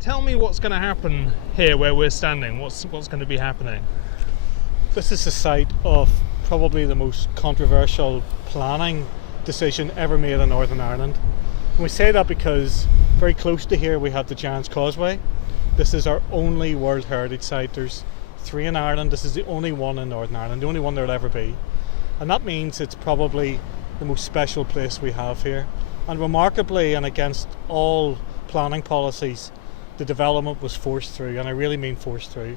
Tell me what's going to happen here where we're standing. What's going to be happening? This is the site of probably the most controversial planning decision ever made in Northern Ireland. And we say that because very close to here we have the Giant's Causeway. This is our only World Heritage Site. There's 3 in Ireland. This is the only one in Northern Ireland, the only one there'll ever be. And that means it's probably the most special place we have here. And remarkably, and against all planning policies, the development was forced through, and I really mean forced through.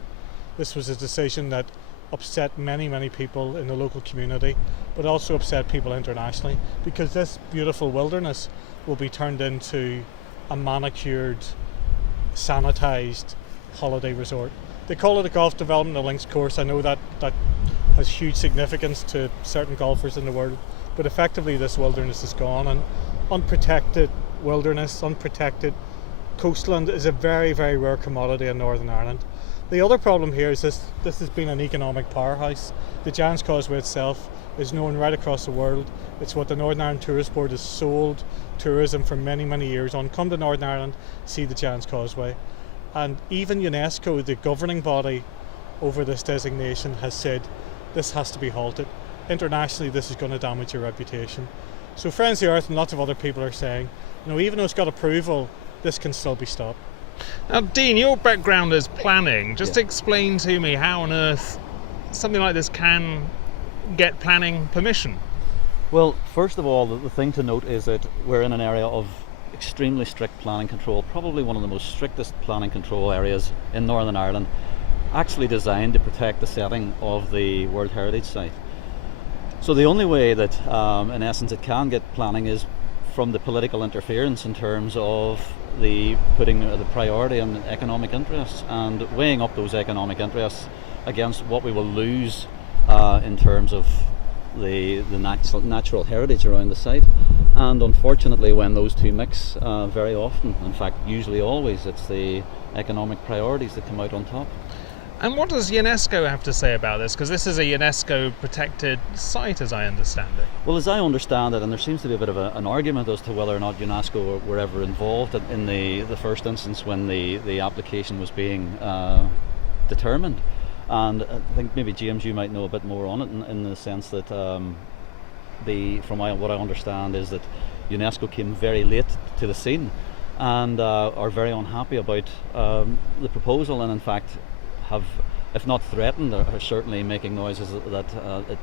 This was a decision that upset many people in the local community, but also upset people internationally, because this beautiful wilderness will be turned into a manicured, sanitised holiday resort. They call it a golf development, a links course. I know that has huge significance to certain golfers in the world, but effectively this wilderness is gone, and unprotected wilderness, unprotected coastland is a very rare commodity in Northern Ireland. The other problem here is this has been an economic powerhouse. The Giant's Causeway itself is known right across the world. It's what the Northern Ireland Tourist Board has sold tourism for many years on. Come to Northern Ireland, see the Giant's Causeway. And even UNESCO, the governing body over this designation, has said this has to be halted. Internationally, this is going to damage your reputation. So Friends of the Earth and lots of other people are saying, even though it's got approval, this can still be stopped. Now, Dean, your background is planning. Just explain to me how on earth something like this can get planning permission. Well, first of all, the thing to note is that we're in an area of extremely strict planning control, probably one of the most strictest planning control areas in Northern Ireland, actually designed to protect the setting of the World Heritage Site. So the only way that, in essence, it can get planning is from the political interference in terms of the putting the priority on economic interests and weighing up those economic interests against what we will lose in terms of the natural heritage around the site. And unfortunately, when those two mix, very often, in fact usually always, it's the economic priorities that come out on top. And what does UNESCO have to say about this? Because this is a UNESCO protected site, as I understand it. Well, as I understand it, and there seems to be a bit of an argument as to whether or not UNESCO were ever involved in the first instance when the application was being determined. And I think maybe James, you might know a bit more on it in the sense that what I understand is that UNESCO came very late to the scene and are very unhappy about the proposal, and in fact have, if not threatened, are certainly making noises that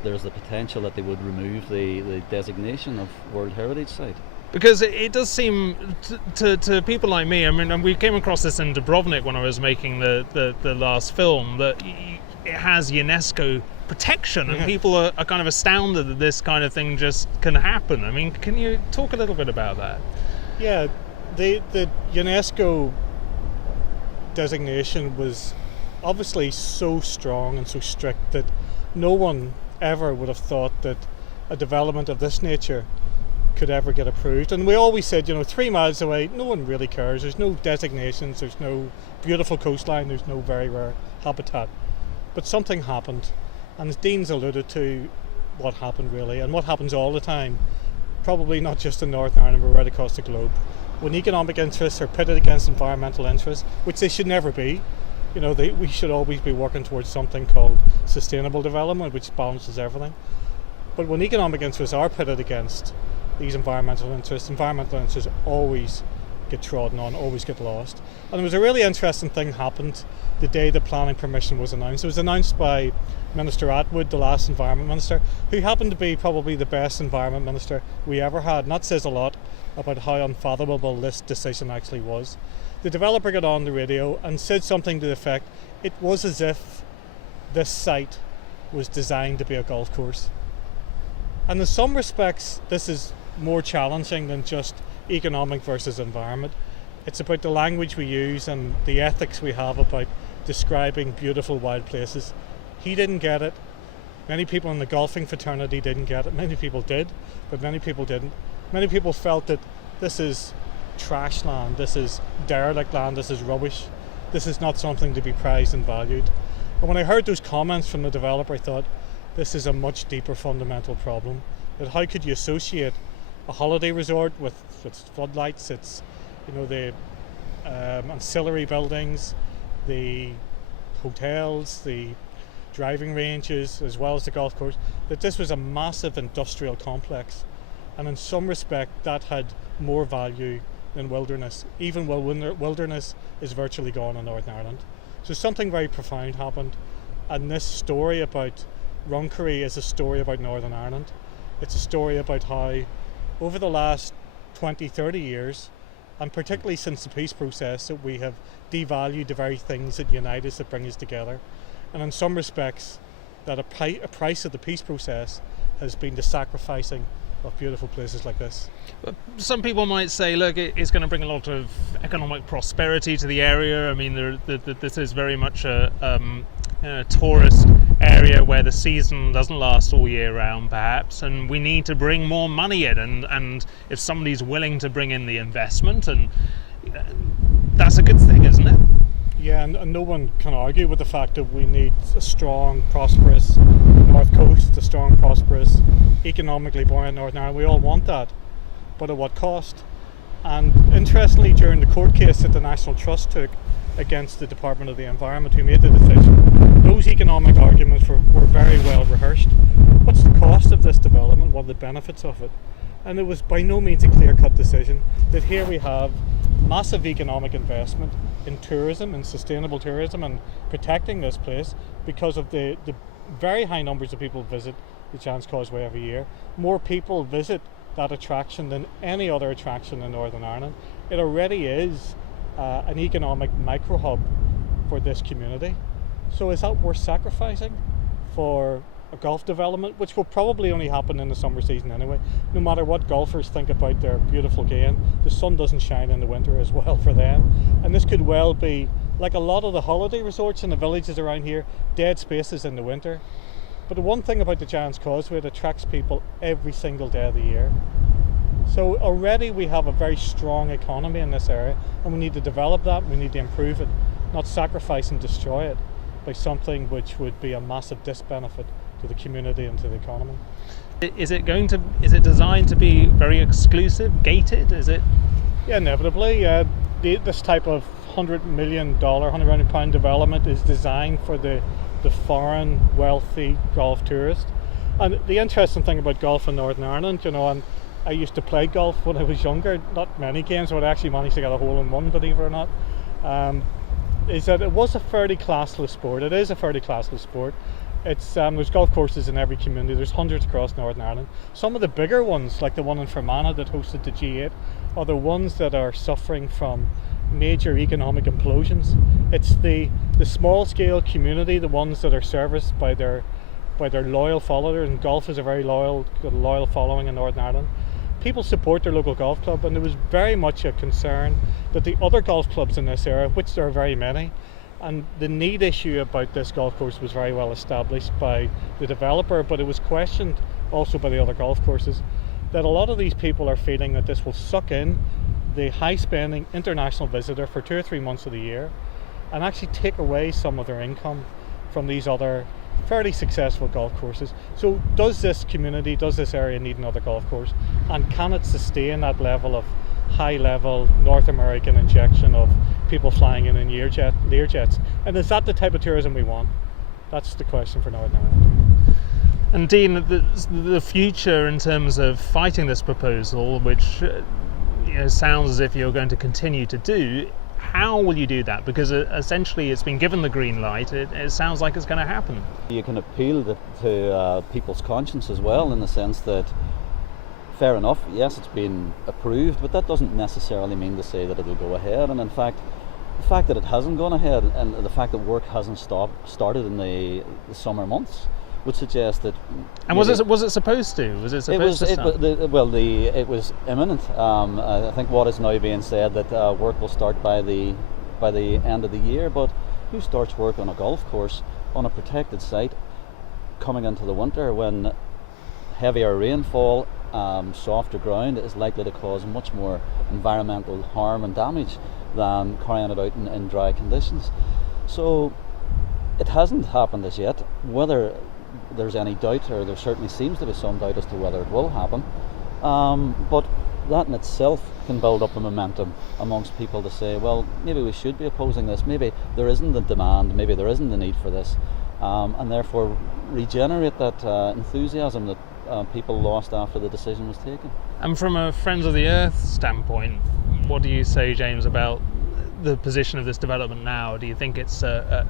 there's the potential that they would remove the designation of World Heritage Site. Because it does seem to people like me, I mean, and we came across this in Dubrovnik when I was making the last film, that it has UNESCO protection, and people are kind of astounded that this kind of thing just can happen. I mean, can you talk a little bit about that? Yeah, the UNESCO designation was obviously so strong and so strict that no one ever would have thought that a development of this nature could ever get approved. And we always said, 3 miles away, no one really cares. There's no designations, there's no beautiful coastline, there's no very rare habitat. But something happened, and as Dean's alluded to, what happened really, and what happens all the time, probably not just in Northern Ireland, but right across the globe. When economic interests are pitted against environmental interests, which they should never be, we should always be working towards something called sustainable development, which balances everything. But when economic interests are pitted against these environmental interests always get trodden on, always get lost. And there was a really interesting thing happened the day the planning permission was announced. It was announced by Minister Atwood, the last Environment Minister, who happened to be probably the best Environment Minister we ever had. And that says a lot about how unfathomable this decision actually was. The developer got on the radio and said something to the effect, it was as if this site was designed to be a golf course. And in some respects, this is more challenging than just economic versus environment. It's about the language we use and the ethics we have about describing beautiful wild places. He didn't get it. Many people in the golfing fraternity didn't get it. Many people did, but many people didn't. Many people felt that this is trash land, this is derelict land, this is rubbish, this is not something to be prized and valued. And when I heard those comments from the developer, I thought this is a much deeper fundamental problem. That how could you associate a holiday resort with its floodlights, its the ancillary buildings, the hotels, the driving ranges, as well as the golf course, that this was a massive industrial complex. And in some respect, that had more value than wilderness, even while wilderness is virtually gone in Northern Ireland. So something very profound happened. And this story about Runkerry is a story about Northern Ireland. It's a story about how, over the last 20, 30 years, and particularly since the peace process, that we have devalued the very things that unite us, that bring us together. And in some respects, that a price of the peace process has been the sacrificing of beautiful places like this. But some people might say, look, it's going to bring a lot of economic prosperity to the area. I mean, this is very much a tourist area where the season doesn't last all year round, perhaps, and we need to bring more money in. And if somebody's willing to bring in the investment, and that's a good thing, isn't it? Yeah, and no one can argue with the fact that we need a strong, prosperous North Coast, a strong, prosperous, economically buoyant Northern Ireland. We all want that, but at what cost? And interestingly, during the court case that the National Trust took against the Department of the Environment, who made the decision, those economic arguments were very well rehearsed. What's the cost of this development? What are the benefits of it? And it was by no means a clear-cut decision that here we have massive economic investment in tourism and sustainable tourism and protecting this place because of the very high numbers of people visit the Giant's Causeway every year. More people visit that attraction than any other attraction in Northern Ireland. It already is an economic micro hub for this community. So is that worth sacrificing for a golf development, which will probably only happen in the summer season anyway? No matter what golfers think about their beautiful game, the sun doesn't shine in the winter as well for them. And this could well be, like a lot of the holiday resorts in the villages around here, dead spaces in the winter. But the one thing about the Giant's Causeway, it attracts people every single day of the year. So already we have a very strong economy in this area, and we need to develop that, we need to improve it, not sacrifice and destroy it by something which would be a massive disbenefit to the community and to the economy. Is it designed to be very exclusive, gated? Is it? Yeah, inevitably. This type of £100 million, £100 million development is designed for the foreign wealthy golf tourist. And the interesting thing about golf in Northern Ireland, and I used to play golf when I was younger, not many games, but I actually managed to get a hole-in-one, believe it or not, is that it was a fairly classless sport. It is a fairly classless sport. There's golf courses in every community. There's hundreds across Northern Ireland. Some of the bigger ones, like the one in Fermanagh that hosted the G8, are the ones that are suffering from major economic implosions. It's the small-scale community, the ones that are serviced by their loyal followers, and golf is a very loyal following in Northern Ireland. People support their local golf club, and there was very much a concern that the other golf clubs in this area, which there are very many, and the need issue about this golf course was very well established by the developer, but it was questioned also by the other golf courses, that a lot of these people are feeling that this will suck in the high-spending international visitor for 2 or 3 months of the year and actually take away some of their income from these other fairly successful golf courses. So does this community, does this area need another golf course? And can it sustain that level of high-level North American injection of people flying in Learjets? And is that the type of tourism we want? That's the question for Northern Ireland. And Dean, the future in terms of fighting this proposal, which sounds as if you're going to continue to do, how will you do that? Because essentially it's been given the green light. It sounds like it's going to happen. You can appeal to people's conscience as well, in the sense that, fair enough, yes, it's been approved, but that doesn't necessarily mean to say that it'll go ahead. And in fact, the fact that it hasn't gone ahead and the fact that work hasn't started in the summer months would suggest that. And was it supposed to? Was it supposed to start? It was imminent. I think what is now being said that work will start by the end of the year. But who starts work on a golf course on a protected site coming into the winter when heavier rainfall, softer ground is likely to cause much more environmental harm and damage than carrying it out in dry conditions? So it hasn't happened as yet. Whether there's any doubt, or there certainly seems to be some doubt as to whether it will happen, but that in itself can build up a momentum amongst people to say, well, maybe we should be opposing this, maybe there isn't the demand, maybe there isn't the need for this, and therefore regenerate that enthusiasm that people lost after the decision was taken. And from a Friends of the Earth standpoint, what do you say, James, about the position of this development now? Do you think it's a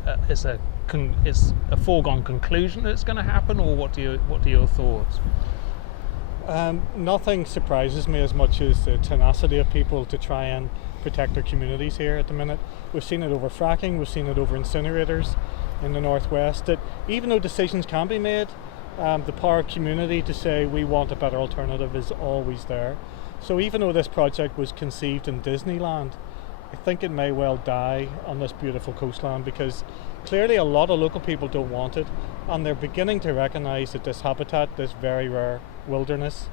foregone conclusion that it's going to happen, or what are your thoughts? Nothing surprises me as much as the tenacity of people to try and protect their communities here at the minute. We've seen it over fracking, we've seen it over incinerators in the northwest, that even though decisions can be made, the power of community to say we want a better alternative is always there. So even though this project was conceived in Disneyland, I think it may well die on this beautiful coastline, because clearly a lot of local people don't want it, and they're beginning to recognise that this habitat, this very rare wilderness,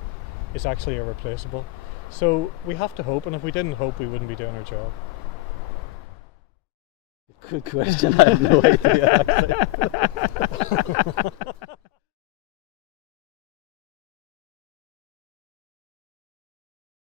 is actually irreplaceable. So we have to hope, and if we didn't hope, we wouldn't be doing our job. Good question. I have no idea, actually.